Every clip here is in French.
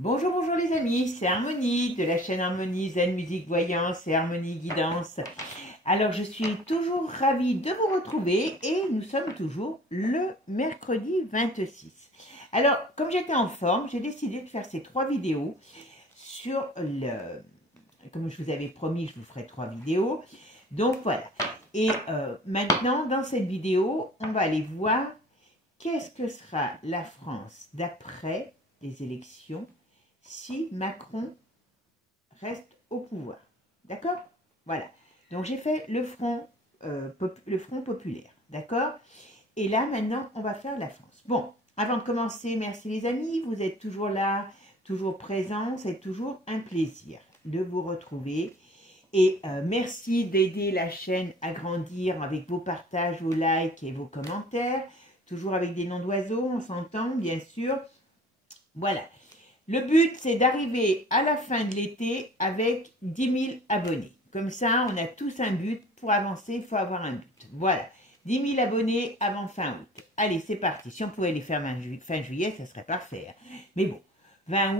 Bonjour, bonjour les amis, c'est Harmonie de la chaîne Harmonie Zen Musique Voyance et Harmonie Guidance. Alors je suis toujours ravie de vous retrouver et nous sommes toujours le mercredi 26. Alors comme j'étais en forme, j'ai décidé de faire ces 3 vidéos sur le... Comme je vous avais promis, je vous ferai 3 vidéos. Donc voilà. Et maintenant dans cette vidéo, on va aller voir qu'est-ce que sera la France d'après les élections si Macron reste au pouvoir. D'accord? Voilà. Donc, j'ai fait le front populaire. D'accord? Et là, maintenant, on va faire la France. Bon, avant de commencer, merci les amis. Vous êtes toujours là, toujours présents. C'est toujours un plaisir de vous retrouver. Et merci d'aider la chaîne à grandir avec vos partages, vos likes et vos commentaires. Toujours avec des noms d'oiseaux, on s'entend, bien sûr. Voilà. Le but, c'est d'arriver à la fin de l'été avec 10 000 abonnés. Comme ça, on a tous un but. Pour avancer, il faut avoir un but. Voilà. 10 000 abonnés avant fin août. Allez, c'est parti. Si on pouvait les faire fin juillet, ça serait parfait. Mais bon,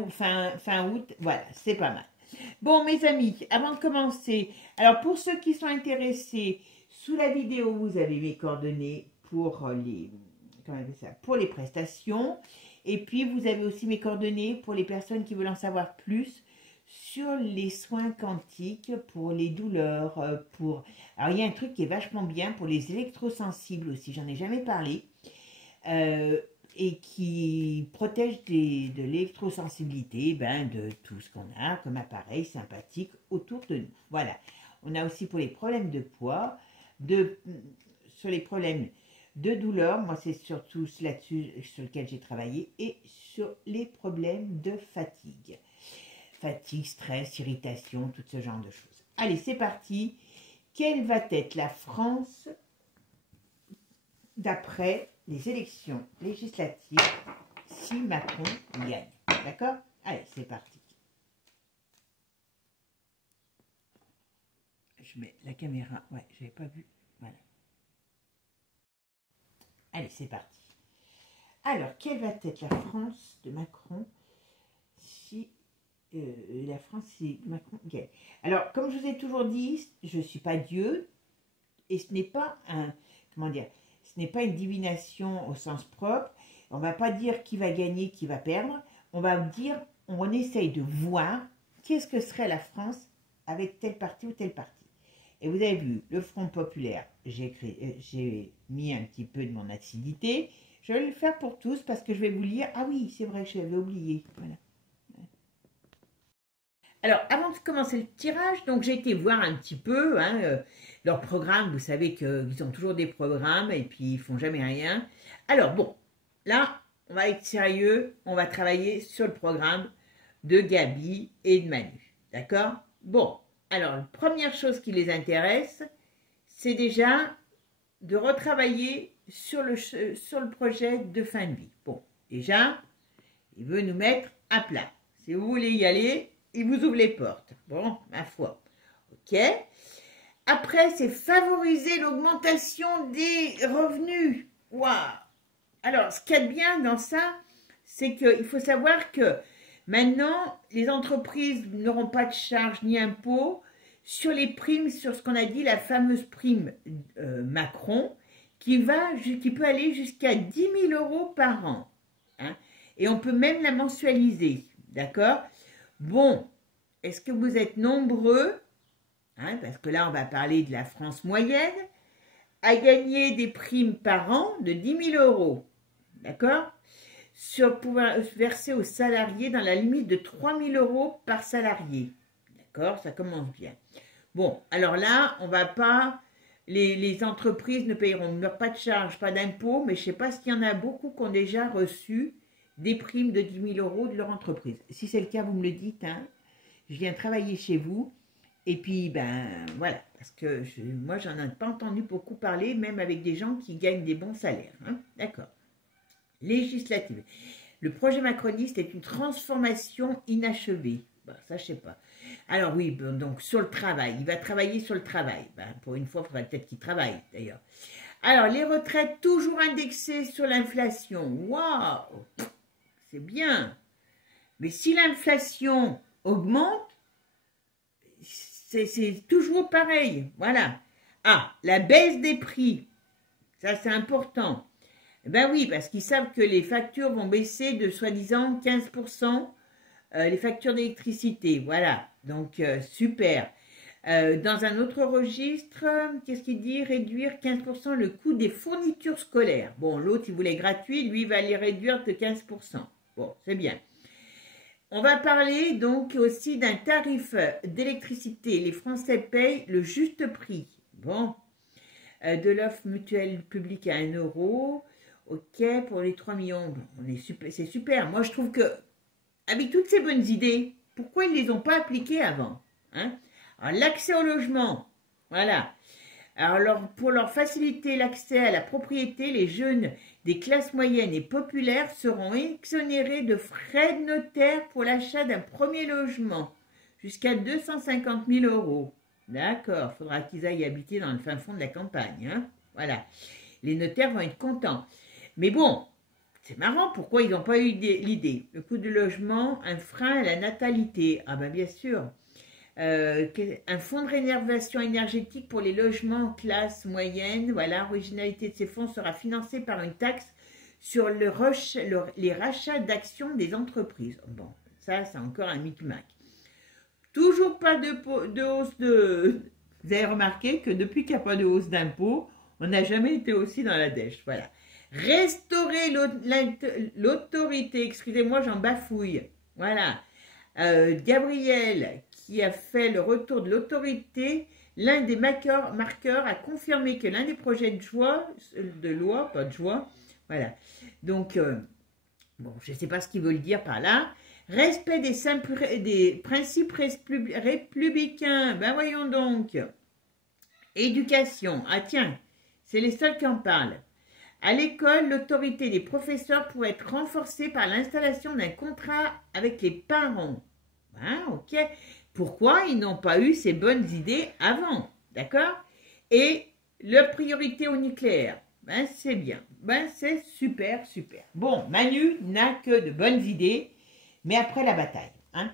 fin août, voilà, c'est pas mal. Bon, mes amis, avant de commencer, alors pour ceux qui sont intéressés, sous la vidéo, vous avez mes coordonnées pour pour les prestations. Et puis, vous avez aussi mes coordonnées pour les personnes qui veulent en savoir plus sur les soins quantiques, pour les douleurs, pour... Alors, il y a un truc qui est vachement bien pour les électrosensibles aussi, j'en ai jamais parlé, et qui protège de l'électrosensibilité, de tout ce qu'on a comme appareil sympathique autour de nous. Voilà. On a aussi pour les problèmes de poids, sur les problèmes de douleur, moi c'est surtout là-dessus sur lequel j'ai travaillé, et sur les problèmes de fatigue. Fatigue, stress, irritation, tout ce genre de choses. Allez, c'est parti. Quelle va être la France d'après les élections législatives si Macron gagne? D'accord? Allez, c'est parti. Je mets la caméra. Ouais, je n'avais pas vu. Voilà. Allez, c'est parti. Alors, quelle va être la France de Macron si Macron gagne? Alors, comme je vous ai toujours dit, je ne suis pas Dieu et ce n'est pas ce n'est pas une divination au sens propre. On ne va pas dire qui va gagner, qui va perdre. On va dire, on essaye de voir qu'est-ce que serait la France avec tel parti ou tel parti. Et vous avez vu, le Front populaire, j'ai mis un petit peu de mon acidité. Je vais le faire pour tous parce que je vais vous lire. Ah oui, c'est vrai, je l'avais oublié. Voilà. Alors, avant de commencer le tirage, donc j'ai été voir un petit peu leur programme. Vous savez qu'ils ont toujours des programmes et puis ils font jamais rien. Alors bon, là, on va être sérieux. On va travailler sur le programme de Gabi et de Manu. D'accord? Bon. Alors, la première chose qui les intéresse, c'est déjà de retravailler sur le projet de fin de vie. Bon, déjà, il veut nous mettre à plat. Si vous voulez y aller, il vous ouvre les portes. Bon, ma foi. OK. Après, c'est favoriser l'augmentation des revenus. Waouh! Alors, ce qu'il y a de bien dans ça, c'est qu'il faut savoir que maintenant, les entreprises n'auront pas de charges ni impôts sur les primes, sur ce qu'on a dit, la fameuse prime Macron, qui peut aller jusqu'à 10 000 € par an. Hein, et on peut même la mensualiser. D'accord? Bon, est-ce que vous êtes nombreux, parce que là, on va parler de la France moyenne, à gagner des primes par an de 10 000 €? D'accord? Sur pouvoir verser aux salariés dans la limite de 3 000 € par salarié. D'accord? Ça commence bien. Bon, alors là, on va pas... Les entreprises ne paieront pas de charges, pas d'impôts, mais je ne sais pas s'il y en a beaucoup qui ont déjà reçu des primes de 10 000 € de leur entreprise. Si c'est le cas, vous me le dites. Je viens travailler chez vous. Et puis, voilà. Parce que moi, j'en ai pas entendu beaucoup parler, même avec des gens qui gagnent des bons salaires. D'accord. Législative. Le projet macroniste est une transformation inachevée. Ça, je sais pas. Alors oui, donc sur le travail. Il va travailler sur le travail. Pour une fois, il faudrait peut-être qu'il travaille, d'ailleurs. Alors, les retraites toujours indexées sur l'inflation. Waouh! C'est bien. Mais si l'inflation augmente, c'est toujours pareil. Voilà. Ah, la baisse des prix. Ça, c'est important. Ben oui, parce qu'ils savent que les factures vont baisser de soi-disant 15%, les factures d'électricité. Voilà. Donc, super. Dans un autre registre, qu'est-ce qu'il dit? Réduire 15% le coût des fournitures scolaires. Bon, l'autre, il voulait gratuit, lui, il va les réduire de 15%. Bon, c'est bien. On va parler donc aussi d'un tarif d'électricité. Les Français payent le juste prix. Bon, de l'offre mutuelle publique à 1 euro. Ok, pour les 3 millions, c'est super. Moi, je trouve que, avec toutes ces bonnes idées, pourquoi ils ne les ont pas appliquées avant, hein? Alors, l'accès au logement, voilà. Alors, pour leur faciliter l'accès à la propriété, les jeunes des classes moyennes et populaires seront exonérés de frais de notaire pour l'achat d'un premier logement, jusqu'à 250 000 euros. D'accord, il faudra qu'ils aillent habiter dans le fin fond de la campagne, hein? Voilà. Les notaires vont être contents. Mais bon, c'est marrant, pourquoi ils n'ont pas eu l'idée? Le coût du logement, un frein à la natalité. Ah ben bien sûr. Un fonds de rénovation énergétique pour les logements en classe moyenne. Voilà, l'originalité de ces fonds sera financée par une taxe sur les rachats d'actions des entreprises. Bon, ça, c'est encore un micmac. Toujours pas de hausse de... Vous avez remarqué que depuis qu'il n'y a pas de hausse d'impôts, on n'a jamais été aussi dans la dèche. Voilà. Restaurer l'autorité. Excusez-moi, j'en bafouille. Voilà. Gabriel, qui a fait le retour de l'autorité, l'un des marqueurs a confirmé que l'un des projets de loi, pas de joie, voilà. Donc, bon, je ne sais pas ce qu'ils veulent dire par là. Respect des principes républicains, ben voyons donc. Éducation, ah tiens, c'est les seuls qui en parlent. À l'école, l'autorité des professeurs pourrait être renforcée par l'installation d'un contrat avec les parents. Ah, ok. Pourquoi ils n'ont pas eu ces bonnes idées avant? D'accord? Et leur priorité au nucléaire. Ben, c'est bien. Ben, c'est super, super. Bon, Manu n'a que de bonnes idées, mais après la bataille. Hein?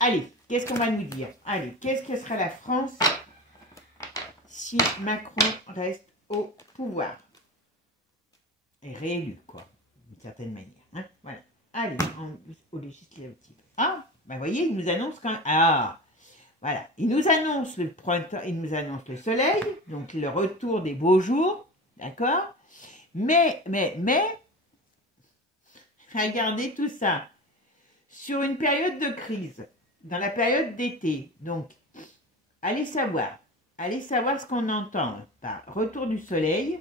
Allez, qu'est-ce qu'on va nous dire? Allez, qu'est-ce que sera la France si Macron reste au pouvoir? Et réélu, quoi, d'une certaine manière. Hein? Voilà. Allez, au législatif. Ah, ben voyez, il nous annonce quand même... Ah, voilà. Il nous annonce le printemps, il nous annonce le soleil, donc le retour des beaux jours, d'accord? Mais, regardez tout ça. Sur une période de crise, dans la période d'été, donc, allez savoir ce qu'on entend par retour du soleil.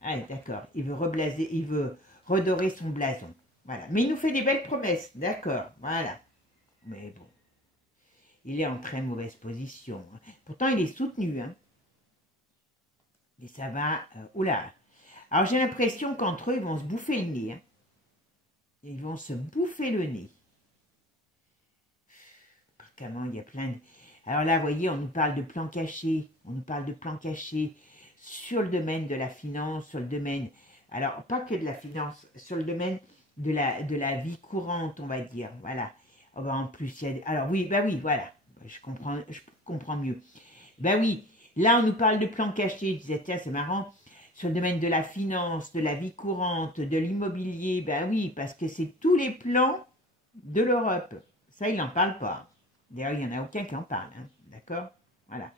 Ah, d'accord, il veut redorer son blason. Voilà, mais il nous fait des belles promesses, d'accord, voilà. Mais bon, il est en très mauvaise position. Pourtant, il est soutenu, hein. Et ça va... oula. Alors, j'ai l'impression qu'entre eux, ils vont se bouffer le nez. Hein. Ils vont se bouffer le nez. Comment il y a plein de... Alors là, vous voyez, on nous parle de plans cachés. On nous parle de plans cachés sur le domaine de la finance, sur le domaine... Alors, pas que de la finance, sur le domaine de la vie courante, on va dire. Voilà. Oh ben, en plus, il y a... Alors oui, ben oui, voilà. Je comprends mieux. Ben oui, là, on nous parle de plans cachés. Je disais, tiens, c'est marrant. Sur le domaine de la finance, de la vie courante, de l'immobilier, ben oui, parce que c'est tous les plans de l'Europe. Ça, il n'en parle pas. D'ailleurs, il n'y en a aucun qui en parle. Hein. D'accord? Voilà.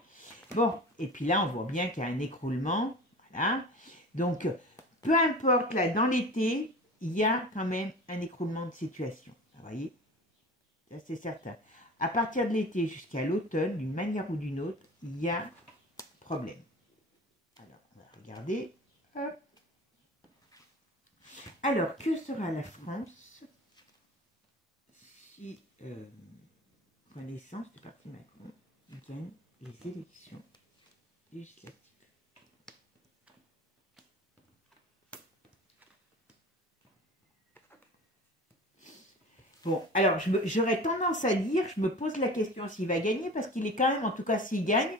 Bon, et puis là, on voit bien qu'il y a un écroulement. Voilà. Donc, peu importe, là, dans l'été, il y a quand même un écroulement de situation. Vous voyez? Ça, c'est certain. À partir de l'été jusqu'à l'automne, d'une manière ou d'une autre, il y a problème. Alors, on va regarder. Hop. Alors, que sera la France si Renaissance du Parti Macron gagne les élections législatives? Bon, alors, j'aurais tendance à dire, je me pose la question s'il va gagner, parce qu'il est quand même, en tout cas s'il gagne,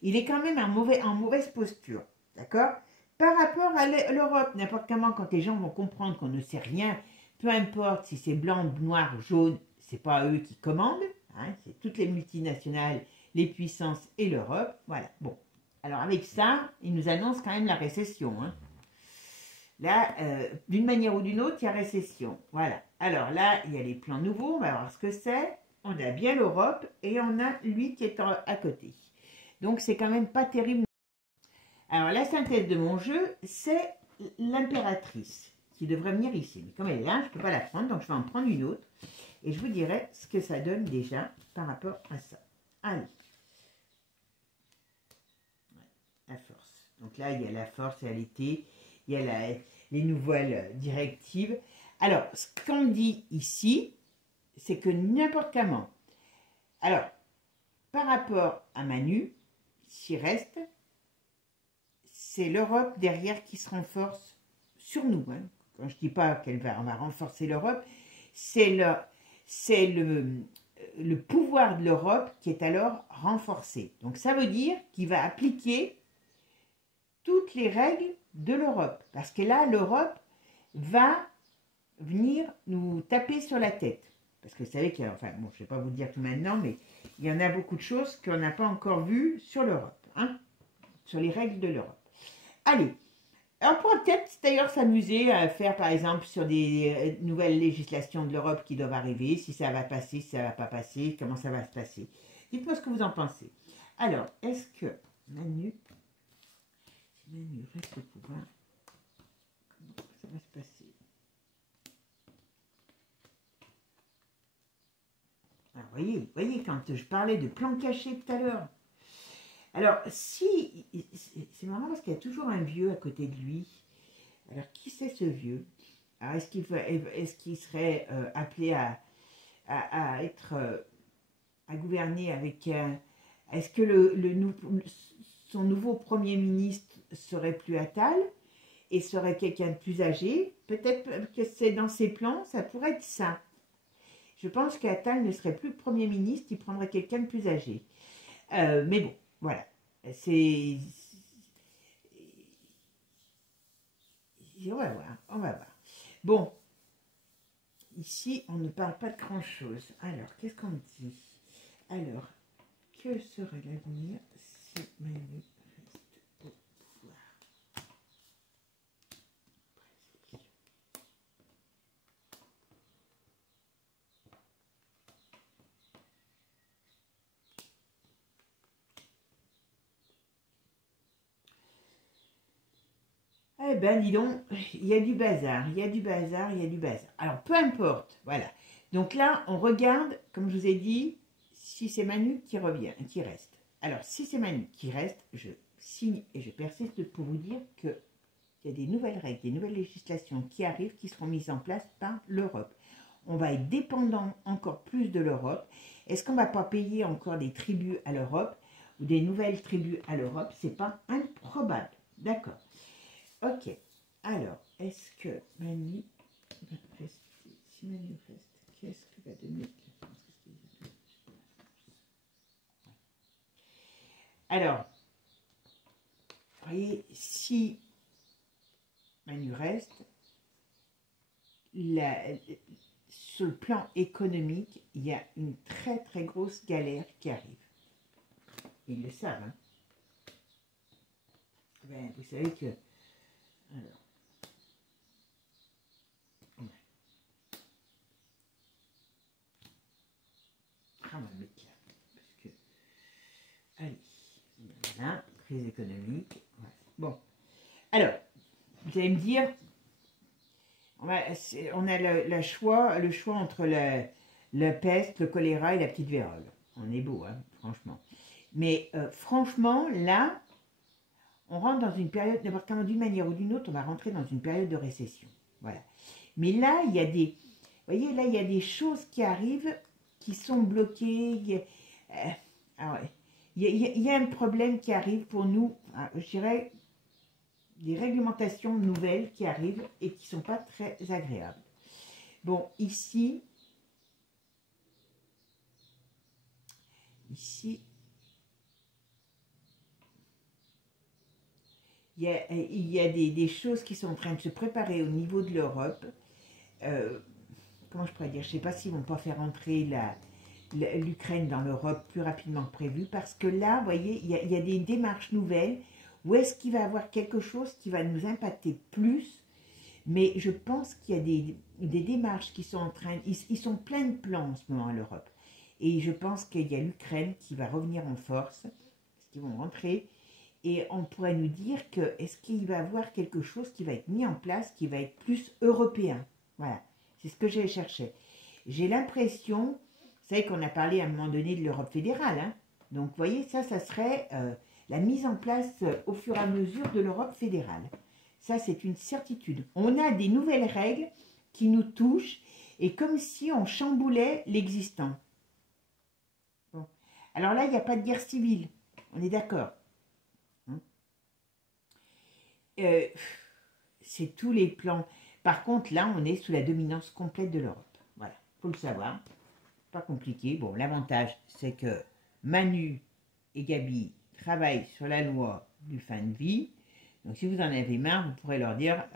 il est quand même en mauvaise posture, d'accord? Par rapport à l'Europe, n'importe comment, quand les gens vont comprendre qu'on ne sait rien, peu importe si c'est blanc, noir, jaune, c'est pas eux qui commandent, hein, c'est toutes les multinationales, les puissances et l'Europe. Voilà, bon. Alors avec ça, ils nous annoncent quand même la récession. Hein. Là, d'une manière ou d'une autre, il y a récession. Voilà. Alors là, il y a les plans nouveaux, on va voir ce que c'est. On a bien l'Europe et on a lui qui est à côté. Donc c'est quand même pas terrible. Alors la synthèse de mon jeu, c'est l'impératrice qui devrait venir ici. Mais comme elle est là, je ne peux pas la prendre, donc je vais en prendre une autre. Et je vous dirai ce que ça donne déjà par rapport à ça. Allez. La force. Donc là, il y a la force et l'été. Il y a les nouvelles directives. Alors, ce qu'on dit ici, c'est que n'importe comment. Alors, par rapport à Manu, s'il reste, c'est l'Europe derrière qui se renforce sur nous. Hein. Quand je ne dis pas on va renforcer l'Europe, c'est le pouvoir de l'Europe qui est alors renforcé. Donc ça veut dire qu'il va appliquer toutes les règles de l'Europe. Parce que là, l'Europe va venir nous taper sur la tête. Parce que vous savez qu'il y a, enfin, bon, je ne vais pas vous dire tout maintenant, mais il y en a beaucoup de choses qu'on n'a pas encore vues sur l'Europe, hein, sur les règles de l'Europe. Allez, alors on pourra peut-être d'ailleurs s'amuser à faire par exemple sur des nouvelles législations de l'Europe qui doivent arriver, si ça va passer, si ça ne va pas passer, comment ça va se passer. Dites-moi ce que vous en pensez. Alors, est-ce que Manu reste au pouvoir, comment ça va se passer? Alors, voyez, quand je parlais de plan caché tout à l'heure, alors, si, c'est marrant parce qu'il y a toujours un vieux à côté de lui. Alors, qui c'est ce vieux? Alors, est-ce qu'il serait appelé à être, à gouverner avec un... Est-ce que son nouveau Premier ministre serait plus Attal et serait quelqu'un de plus âgé? Peut-être que c'est dans ses plans, ça pourrait être ça. Je pense qu'Attal ne serait plus Premier ministre, il prendrait quelqu'un de plus âgé. Mais bon. Voilà, c'est... On va voir, on va voir. Bon, ici, on ne parle pas de grand-chose. Alors, qu'est-ce qu'on dit? Alors, que serait l'avenir si Manu reste au pouvoir? Eh ben, dis donc, il y a du bazar, il y a du bazar, il y a du bazar. Alors, peu importe, voilà. Donc là, on regarde, comme je vous ai dit, si c'est Manu qui revient, qui reste. Alors, si c'est Manu qui reste, je signe et je persiste pour vous dire qu'il y a des nouvelles règles, des nouvelles législations qui arrivent, qui seront mises en place par l'Europe. On va être dépendant encore plus de l'Europe. Est-ce qu'on ne va pas payer encore des tributs à l'Europe ou des nouvelles tribus à l'Europe? C'est pas improbable. D'accord. Ok. Alors, est-ce que Manu va rester? Si Manu reste, qu'est-ce que va donner? Alors, vous voyez, si Manu reste, sur le plan économique, il y a une très très grosse galère qui arrive. Ils le savent. Hein. Ben, vous savez que... Alors, ouais. On va le mettre là. Parce que... Allez. Voilà, crise économique. Ouais. Bon. Alors, vous allez me dire... On a le choix entre la peste, le choléra et la petite vérole. On est beau, hein, franchement. Mais franchement, là, on rentre dans une période, d'une manière ou d'une autre, on va rentrer dans une période de récession. Voilà. Mais là, il y a des... Vous voyez, là, il y a des choses qui arrivent, qui sont bloquées. Alors, il y a un problème qui arrive pour nous, je dirais... des réglementations nouvelles qui arrivent et qui ne sont pas très agréables. Bon, ici, il y a des choses qui sont en train de se préparer au niveau de l'Europe. comment je pourrais dire, je ne sais pas s'ils ne vont pas faire entrer l'Ukraine dans l'Europe plus rapidement que prévu, parce que là, vous voyez, il y a des démarches nouvelles, où est-ce qu'il va y avoir quelque chose qui va nous impacter plus, mais je pense qu'il y a des démarches qui sont en train, ils sont pleins de plans en ce moment à l'Europe, et je pense qu'il y a l'Ukraine qui va revenir en force, parce qu'ils vont rentrer, et on pourrait nous dire que, est-ce qu'il va y avoir quelque chose qui va être mis en place, qui va être plus européen, voilà, c'est ce que j'ai cherché. J'ai l'impression, vous savez qu'on a parlé à un moment donné de l'Europe fédérale, hein, donc vous voyez, ça serait la mise en place au fur et à mesure de l'Europe fédérale. Ça, c'est une certitude. On a des nouvelles règles qui nous touchent et comme si on chamboulait l'existant. Bon. Alors là, il n'y a pas de guerre civile, on est d'accord. C'est tous les plans. Par contre, là, on est sous la dominance complète de l'Europe. Voilà, il faut le savoir. Pas compliqué. Bon, l'avantage, c'est que Manu et Gabi travaillent sur la loi du fin de vie. Donc, si vous en avez marre, vous pourrez leur dire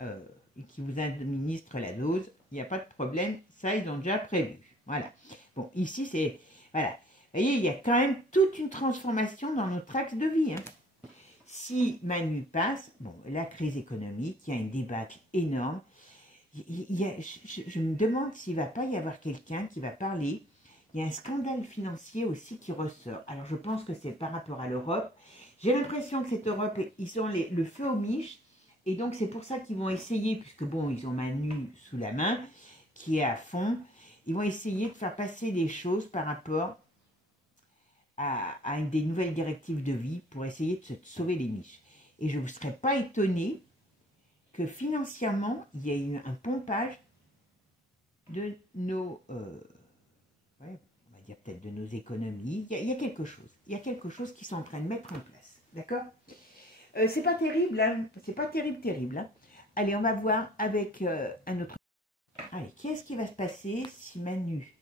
qu'ils vous administrent la dose. Il n'y a pas de problème. Ça, ils ont déjà prévu. Voilà. Bon, ici, c'est... Voilà. Vous voyez, il y a quand même toute une transformation dans notre axe de vie. Hein. Si Manu passe, bon, la crise économique, il y a un débâcle énorme. Je me demande s'il ne va pas y avoir quelqu'un qui va parler. Il y a un scandale financier aussi qui ressort. Alors, je pense que c'est par rapport à l'Europe. J'ai l'impression que cette Europe, ils ont le feu aux miches. Et donc, c'est pour ça qu'ils vont essayer, puisque bon, ils ont Manu sous la main, qui est à fond. Ils vont essayer de faire passer des choses par rapport à des nouvelles directives de vie pour essayer de se sauver les miches. Et je ne serais pas étonnée que financièrement, il y ait eu un pompage de nos, on va dire peut-être de nos économies. Il y a quelque chose. Il y a quelque chose qu'ils sont en train de mettre en place. D'accord? C'est pas terrible, hein? C'est pas terrible. Hein? Allez, on va voir avec un autre. Allez, qu'est-ce qui va se passer si Manu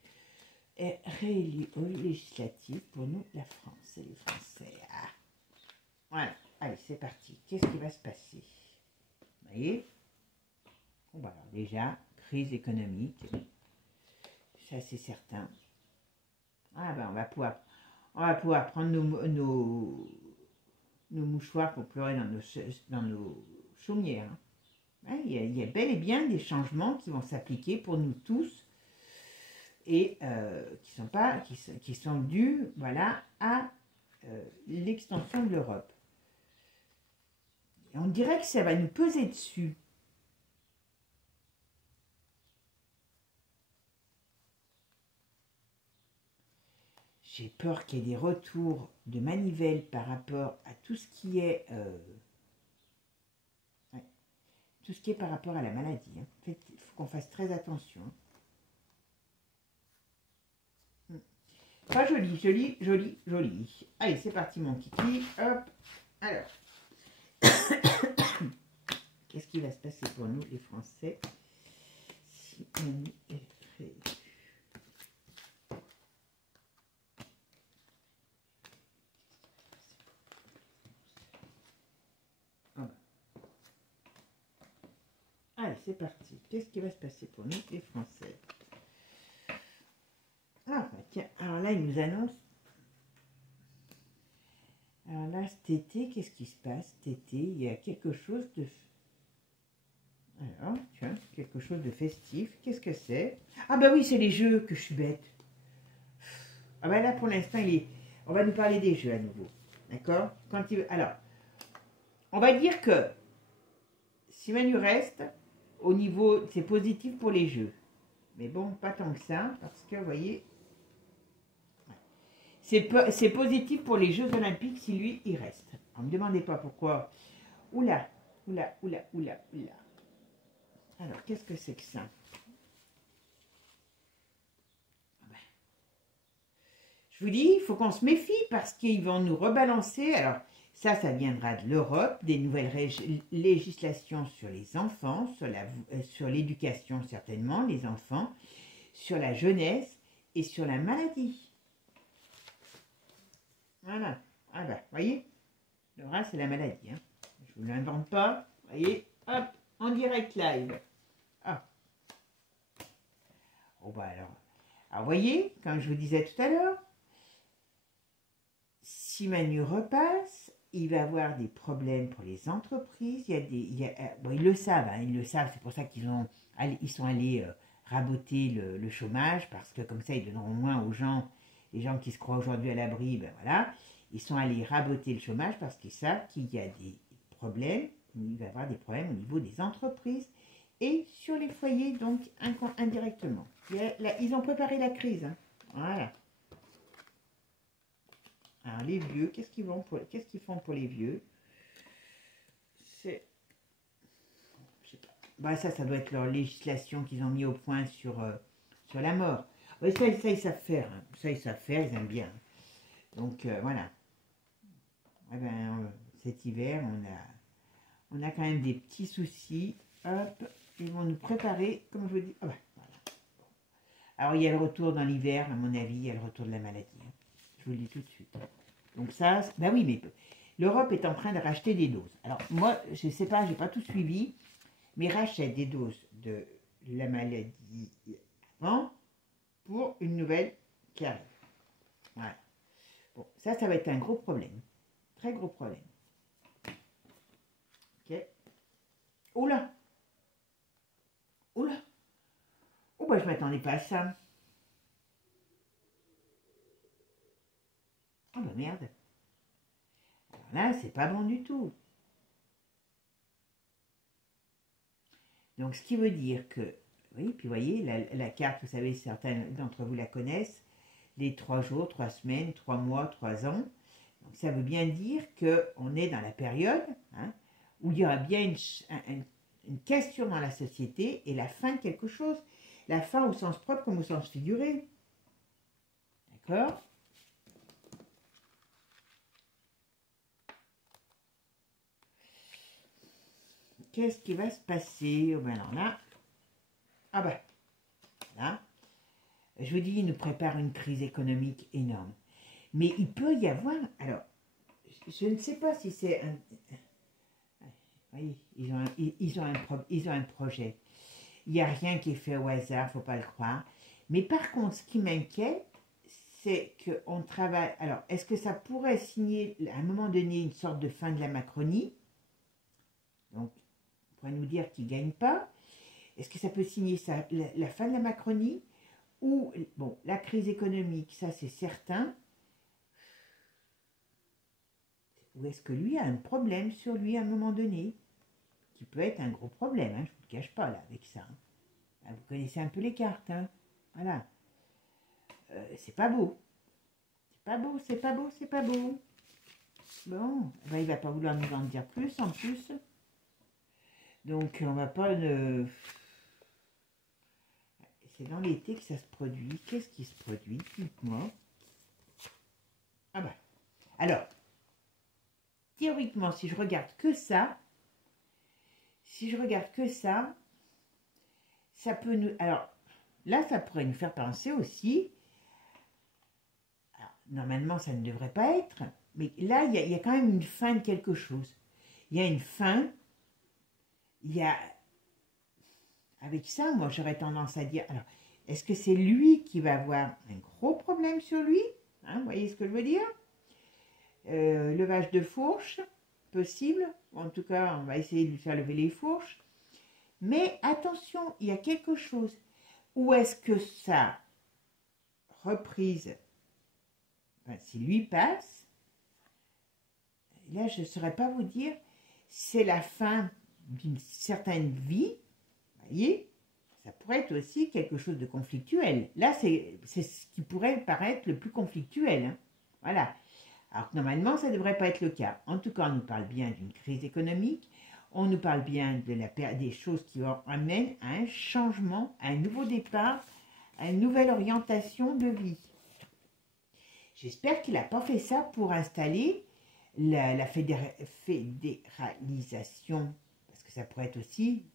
est réélu aux législatives pour nous, la France et les Français? Ah. Voilà, allez, c'est parti. Qu'est-ce qui va se passer? Vous voyez? Bon, alors déjà, crise économique, ça c'est certain. Ah ben, on va pouvoir prendre nos mouchoirs pour pleurer dans nos chaumières. Hein. Il y a bel et bien des changements qui vont s'appliquer pour nous tous et qui sont dus, voilà, à l'extension de l'Europe. On dirait que ça va nous peser dessus. J'ai peur qu'il y ait des retours de manivelle par rapport à tout ce qui est par rapport à la maladie. Hein. En fait, il faut qu'on fasse très attention. Pas joli. Allez, c'est parti mon kiki. Hop. Alors. Qu'est-ce qui va se passer pour nous, les Français, si on est réélu? Allez, c'est parti. Qu'est-ce qui va se passer pour nous, les Français? Ah, bah tiens, alors là, il nous annonce. Alors là, cet été, qu'est-ce qui se passe? Cet été, il y a quelque chose de... Alors, tiens, quelque chose de festif. Qu'est-ce que c'est? Ah bah oui, c'est les jeux, que je suis bête. Ah bah là, pour l'instant, on va nous parler des jeux à nouveau. D'accord? Alors, on va dire que si Manu reste, au niveau, c'est positif pour les jeux. Mais bon, pas tant que ça, parce que, vous voyez, c'est positif pour les Jeux Olympiques si lui, il reste. Ne me demandez pas pourquoi. Oula. Alors, qu'est-ce que c'est que ça? Je vous dis, il faut qu'on se méfie parce qu'ils vont nous rebalancer. Alors, ça viendra de l'Europe, des nouvelles législations sur les enfants, sur l'éducation certainement, les enfants, sur la jeunesse et sur la maladie. Voilà. Ah bah, voyez, le rat, c'est la maladie. Hein. Je ne vous l'invente pas. Voyez, hop, en direct live. Ah. Oh bah alors, vous voyez, comme je vous disais tout à l'heure, si Manu repasse, il va avoir des problèmes pour les entreprises. Bon, ils le savent, hein, ils le savent. C'est pour ça ils sont allés raboter le chômage, parce que comme ça, ils donneront moins aux gens, les gens qui se croient aujourd'hui à l'abri. Ben voilà, ils sont allés raboter le chômage parce qu'ils savent qu'il y a des problèmes. Il va y avoir des problèmes au niveau des entreprises et sur les foyers, donc indirectement. Ils ont préparé la crise. Hein. Voilà. Alors les vieux, qu'est-ce qu'ils font pour les vieux? C'est, je sais pas. Bah ça doit être leur législation qu'ils ont mis au point sur la mort. Ouais, ça, ils savent faire. Hein. Ça, ils savent faire, ils aiment bien. Donc voilà. Eh ben, cet hiver, on a quand même des petits soucis. Hop, ils vont nous préparer, comme je vous dis. Oh, bah, voilà. Alors il y a le retour dans l'hiver, à mon avis, il y a le retour de la maladie. Hein. Je vous le dis tout de suite. Donc ça, bah oui, mais l'Europe est en train de racheter des doses. Alors moi, je ne sais pas, j'ai pas tout suivi, mais rachète des doses de la maladie avant pour une nouvelle qui arrive. Voilà. Bon, ça va être un gros problème. Très gros problème. Ok. Oh là. Oh là. Oh bah je m'attendais pas à ça. Oh bah merde. Alors là, c'est pas bon du tout. Donc ce qui veut dire que, oui, puis vous voyez, la carte, vous savez, certains d'entre vous la connaissent, les 3 jours, 3 semaines, 3 mois, 3 ans. Donc ça veut bien dire qu'on est dans la période hein, où il y aura bien une question dans la société et la fin de quelque chose. La fin au sens propre comme au sens figuré. D'accord? Qu'est-ce qui va se passer? Oh ben alors là, ah ben, là, je vous dis, il nous prépare une crise économique énorme. Mais il peut y avoir, alors, je ne sais pas si c'est un... Oui, ils ont un projet. Il n'y a rien qui est fait au hasard, il ne faut pas le croire. Mais par contre, ce qui m'inquiète, c'est qu'on travaille... Alors, est-ce que ça pourrait signer, à un moment donné, une sorte de fin de la Macronie? Donc, on pourrait nous dire qu'ils ne gagnent pas. Est-ce que ça peut signer ça, la fin de la Macronie? Ou, bon, la crise économique, ça c'est certain. Ou est-ce que lui a un problème sur lui à un moment donné? Qui peut être un gros problème, hein, je ne vous le cache pas là, avec ça. Hein. Vous connaissez un peu les cartes, hein. Voilà. C'est pas beau. C'est pas beau, c'est pas beau, c'est pas beau. Bon, ben, il va pas vouloir nous en dire plus en plus. Donc on va pas le... C'est dans l'été que ça se produit. Qu'est-ce qui se produit? Dites-moi. Ah bah. Alors, théoriquement, si je regarde que ça, ça peut nous... Alors, là, ça pourrait nous faire penser aussi... Alors, normalement, ça ne devrait pas être, mais là, il y a quand même une fin de quelque chose. Il y a une fin, il y a... Avec ça, moi, j'aurais tendance à dire... Alors, est-ce que c'est lui qui va avoir un gros problème sur lui? Hein, vous voyez ce que je veux dire? Levage de fourche, possible. En tout cas, on va essayer de lui faire lever les fourches. Mais attention, il y a quelque chose. Où est-ce que sa reprise, enfin, si lui passe, là, je ne saurais pas vous dire, c'est la fin d'une certaine vie, vous voyez, ça pourrait être aussi quelque chose de conflictuel. Là, c'est ce qui pourrait paraître le plus conflictuel. Hein. Voilà. Alors que normalement, ça ne devrait pas être le cas. En tout cas, on nous parle bien d'une crise économique, on nous parle bien des choses qui amènent à un changement, à un nouveau départ, à une nouvelle orientation de vie. J'espère qu'il n'a pas fait ça pour installer la fédéralisation, parce que ça pourrait être aussi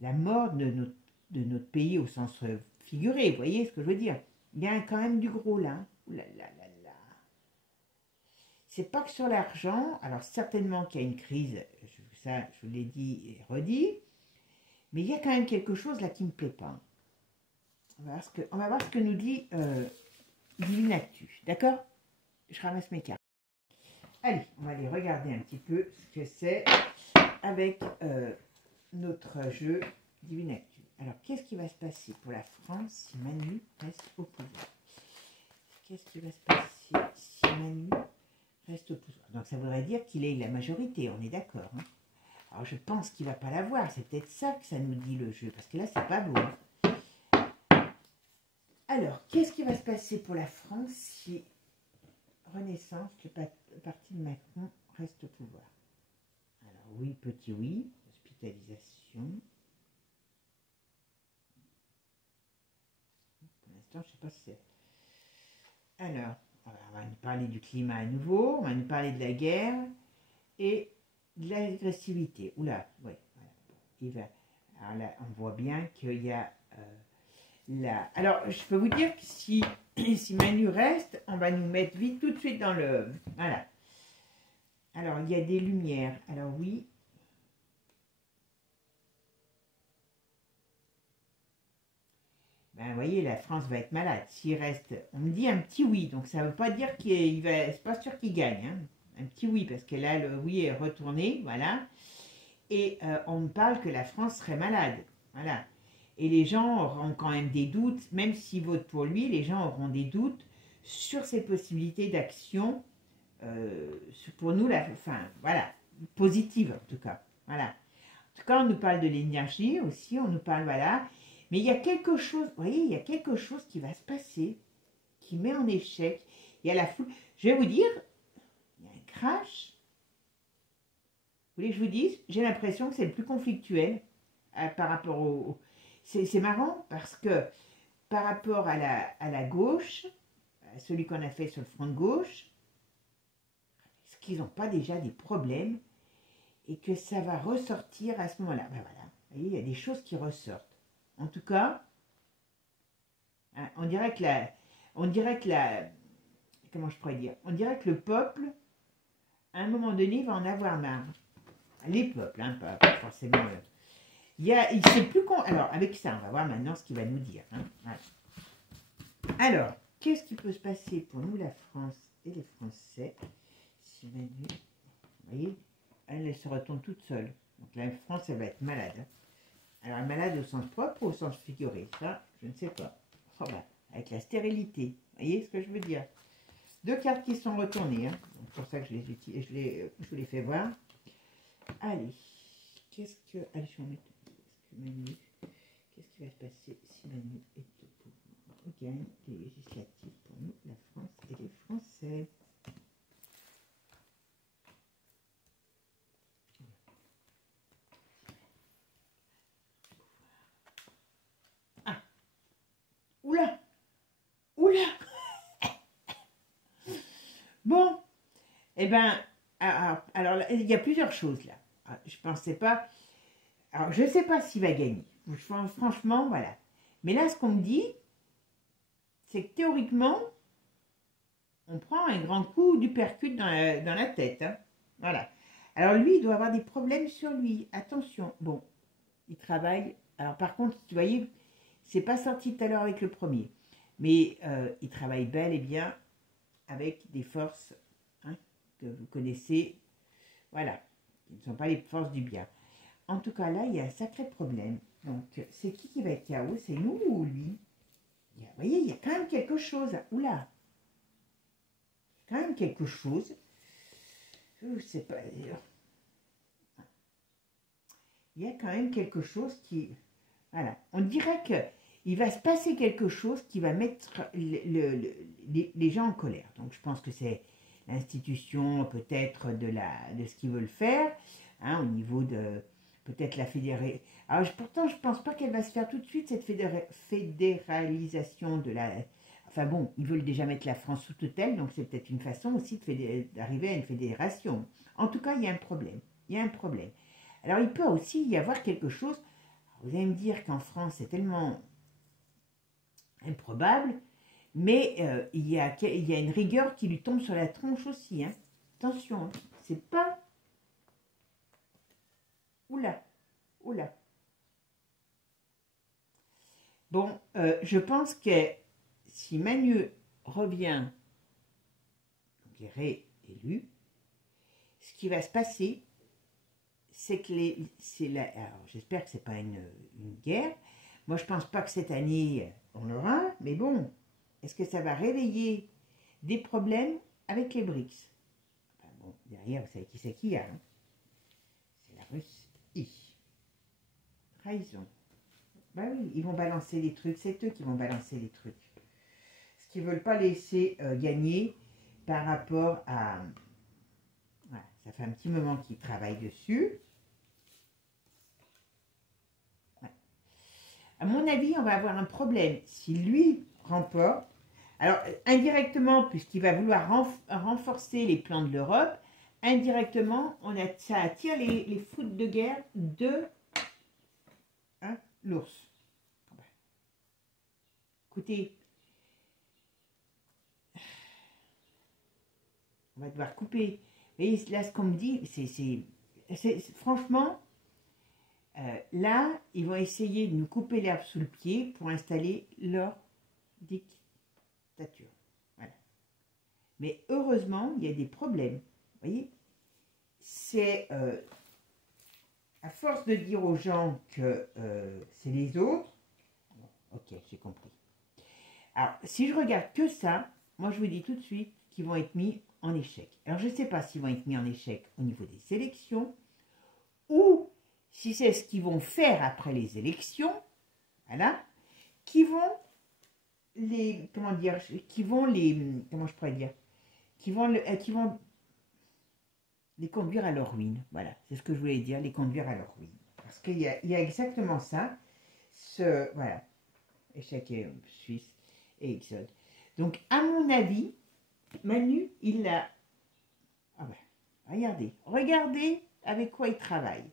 la mort de notre pays au sens figuré, vous voyez ce que je veux dire? Il y a quand même du gros là. Ouh là là là là. C'est pas que sur l'argent, alors certainement qu'il y a une crise, ça je vous l'ai dit et redit, mais il y a quand même quelque chose là qui ne me plaît pas. on va voir ce que nous dit Divine Actu. D'accord? Je ramasse mes cartes. Allez, on va aller regarder un petit peu ce que c'est avec notre jeu Divine Actu. Alors, qu'est-ce qui va se passer pour la France si Manu reste au pouvoir? Qu'est-ce qui va se passer si Manu reste au pouvoir? Donc, ça voudrait dire qu'il ait la majorité, on est d'accord. Hein? Alors, je pense qu'il ne va pas l'avoir. C'est peut-être ça que ça nous dit le jeu, parce que là, c'est pas beau. Hein? Alors, qu'est-ce qui va se passer pour la France si Renaissance, le parti de Macron, reste au pouvoir? Alors, oui, petit oui, hospitalisation. Pour l'instant, je ne sais pas si c'est... Alors, on va nous parler du climat à nouveau, on va nous parler de la guerre et de l'agressivité. Oula, ouais, voilà. Il va... Alors là, on voit bien qu'il y a la... Alors, je peux vous dire que si Manu reste, on va nous mettre vite tout de suite dans le... Voilà. Alors, il y a des lumières. Alors oui... Ben, vous voyez, la France va être malade. S'il reste, on me dit un petit oui, donc ça ne veut pas dire qu'il va, c'est pas sûr qu'il gagne. Hein. Un petit oui, parce que là, le oui est retourné, voilà. Et on me parle que la France serait malade, voilà. Et les gens auront quand même des doutes, même s'ils votent pour lui, les gens auront des doutes sur ses possibilités d'action, pour nous, enfin, voilà, positive en tout cas, voilà. En tout cas, on nous parle de l'énergie aussi, on nous parle, voilà. Mais il y a quelque chose, vous voyez, il y a quelque chose qui va se passer, qui met en échec. Il y a la foule. Je vais vous dire, il y a un crash. Vous voulez que je vous dise? J'ai l'impression que c'est le plus conflictuel par rapport au... C'est marrant parce que par rapport à la gauche, à celui qu'on a fait sur le front de gauche, est-ce qu'ils n'ont pas déjà des problèmes et que ça va ressortir à ce moment-là? Ben voilà, vous voyez, il y a des choses qui ressortent. En tout cas, hein, on dirait que comment je pourrais dire, on dirait que le peuple, à un moment donné, va en avoir marre. Les peuples, hein, pas forcément. Il sait plus qu'on. Alors, avec ça, on va voir maintenant ce qu'il va nous dire. Hein, voilà. Alors, qu'est-ce qui peut se passer pour nous, la France et les Français, si Manu, vous voyez, elle se retourne toute seule. Donc la France, elle va être malade. Hein. Alors, malade au sens propre ou au sens figuré? Ça, je ne sais pas. Voilà, avec la stérilité. Vous voyez ce que je veux dire? Deux cartes qui sont retournées. Hein. C'est pour ça que je vous les fais voir. Allez, qu'est-ce que... Allez, je vais mettre... Qu'est-ce qui va se passer si Manu est au pouvoir? On gagne les législatives pour nous, la France et les Français. Ah! Oula! Oula! Bon, eh bien, alors il y a plusieurs choses là. Je pensais pas. Alors, je ne sais pas s'il va gagner. Franchement, voilà. Mais là, ce qu'on me dit, c'est que théoriquement, on prend un grand coup du percute dans la tête. Hein. Voilà. Alors, lui, il doit avoir des problèmes sur lui. Attention. Bon, il travaille. Alors, par contre, vous voyez, c'est pas sorti tout à l'heure avec le premier. Mais il travaille bel et bien avec des forces hein, que vous connaissez. Voilà. Qui ne sont pas les forces du bien. En tout cas, là, il y a un sacré problème. Donc, c'est qui va être KO? C'est nous ou lui? Vous voyez, il y a quand même quelque chose. Oula! Quand même quelque chose. Je ne sais pas. Il y a quand même quelque chose qui... Voilà. On dirait qu'il va se passer quelque chose qui va mettre les gens en colère. Donc, je pense que c'est l'institution, peut-être, de ce qu'ils veulent faire, hein, au niveau de... Peut-être la fédéralisation. Alors, pourtant, je ne pense pas qu'elle va se faire tout de suite, cette fédéralisation de la... Enfin bon, ils veulent déjà mettre la France sous tutelle, donc c'est peut-être une façon aussi d'arriver à une fédération. En tout cas, il y a un problème. Il y a un problème. Alors, il peut aussi y avoir quelque chose... Vous allez me dire qu'en France, c'est tellement improbable, mais il y a une rigueur qui lui tombe sur la tronche aussi. Hein. Attention, hein. C'est pas... Oula, oula. Bon, je pense que si Manu revient, donc il est réélu, ce qui va se passer, c'est que alors j'espère que c'est pas une guerre. Moi, je pense pas que cette année on l'aura, mais bon, est-ce que ça va réveiller des problèmes avec les BRICS? Enfin, bon, derrière, vous savez qui c'est qui a, hein? C'est la Russie. Trahison. Bah oui, ils vont balancer les trucs, c'est eux qui vont balancer les trucs. Ce qu'ils veulent pas laisser gagner par rapport à... Voilà, ça fait un petit moment qu'ils travaillent dessus. Ouais. À mon avis, on va avoir un problème. Si lui remporte, alors indirectement, puisqu'il va vouloir renforcer les plans de l'Europe, indirectement, ça attire les foudres de guerre de l'ours. Écoutez, on va devoir couper. Et là, ce qu'on me dit, franchement, là, ils vont essayer de nous couper l'herbe sous le pied pour installer leur dictature. Voilà. Mais heureusement, il y a des problèmes. Vous voyez, c'est à force de dire aux gens que c'est les autres. Bon, ok, j'ai compris. Alors, si je regarde que ça, moi je vous dis tout de suite qu'ils vont être mis en échec. Alors, je ne sais pas s'ils vont être mis en échec au niveau des élections ou si c'est ce qu'ils vont faire après les élections, voilà, qui vont les, comment dire, qui vont les, comment je pourrais dire, qui vont les conduire à leur ruine. Voilà, c'est ce que je voulais dire, les conduire à leur ruine. Parce qu'il y a exactement ça, voilà, échec suisse et Exode. Donc, à mon avis, Manu, il a... Ah ben, regardez avec quoi ils travaillent.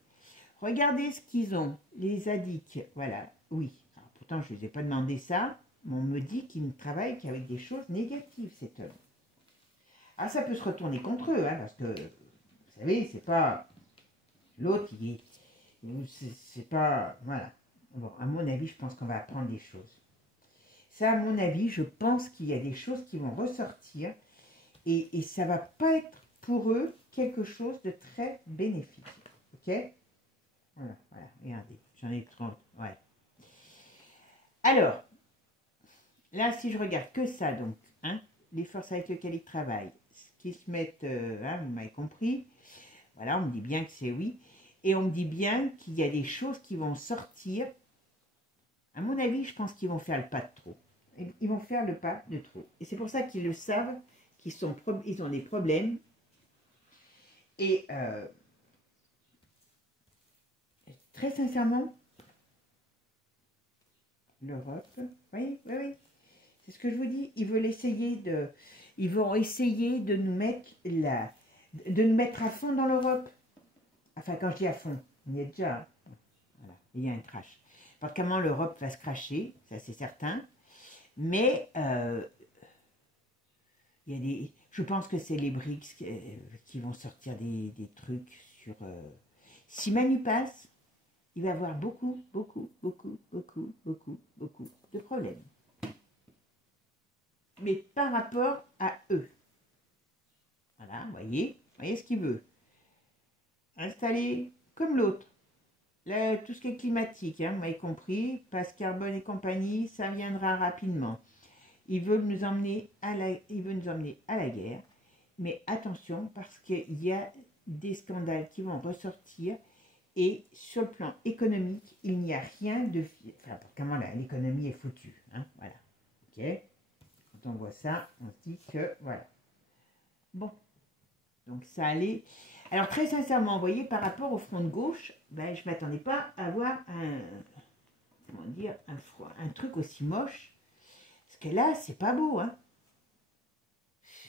Regardez ce qu'ils ont, les addics, voilà, oui. Alors, pourtant, je ne les ai pas demandé ça, mais on me dit qu'ils ne travaillent qu'avec des choses négatives, cet homme. Alors, ça peut se retourner contre eux, hein, parce que, vous savez, c'est pas... L'autre, c'est pas... Voilà. Bon, à mon avis, je pense qu'on va apprendre des choses. Ça, à mon avis, je pense qu'il y a des choses qui vont ressortir et ça va pas être pour eux quelque chose de très bénéfique. Ok? Voilà, regardez, j'en ai 30. Ouais. Alors, là, si je regarde que ça, donc, hein, les forces avec lesquelles ils travaillent, ce qui se mettent, vous m'avez compris, voilà, on me dit bien que c'est oui, et on me dit bien qu'il y a des choses qui vont sortir. À mon avis, je pense qu'ils vont faire le pas de trop. Ils vont faire le pas de trop. Et c'est pour ça qu'ils le savent, qu'ils ont des problèmes. Et très sincèrement, l'Europe, oui, c'est ce que je vous dis. Ils vont essayer de nous mettre à fond dans l'Europe. Enfin, quand je dis à fond, on y est déjà. Hein. Voilà, il y a un crash. Pas comment l'Europe va se cracher, ça c'est certain. Mais il y a je pense que c'est les BRICS qui vont sortir des trucs sur... Si Manu passe, il va y avoir beaucoup de problèmes. Mais par rapport à eux. Voilà, vous voyez ce qu'il veut. Installer comme l'autre. Là, tout ce qui est climatique, hein, vous m'avez compris, passe carbone et compagnie, ça viendra rapidement. Ils veulent nous emmener à la guerre, mais attention parce qu'il y a des scandales qui vont ressortir et sur le plan économique, il n'y a rien de... Enfin, comment l'économie est foutue, hein, voilà, ok. Quand on voit ça, on se dit que, voilà. Bon, donc ça allait... Alors très sincèrement, vous voyez, par rapport au front de gauche, ben, je ne m'attendais pas à avoir un truc aussi moche. Parce que là, c'est pas beau, hein.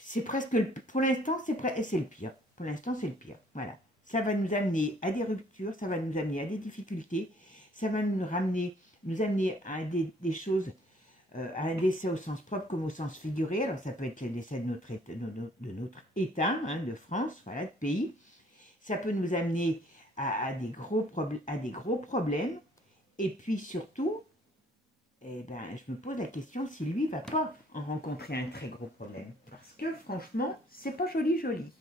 C'est presque, pour l'instant, c'est le pire. Pour l'instant, c'est le pire, voilà. Ça va nous amener à des ruptures, ça va nous amener à des difficultés, ça va nous amener à des choses, à un décès au sens propre comme au sens figuré. Alors ça peut être le décès de notre État, hein, de France, voilà, de pays. Ça peut nous amener à des gros problèmes. Et puis surtout, eh ben, je me pose la question si lui va pas en rencontrer un très gros problème. Parce que franchement, c'est pas joli, joli.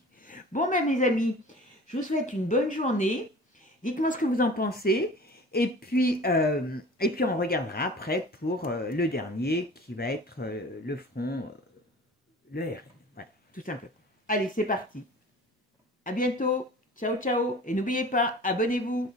Bon, ben, mes amis, je vous souhaite une bonne journée. Dites-moi ce que vous en pensez. Et puis on regardera après pour le dernier qui va être le front, le RN. Voilà, tout simplement. Allez, c'est parti. À bientôt. Ciao, ciao. Et n'oubliez pas, abonnez-vous.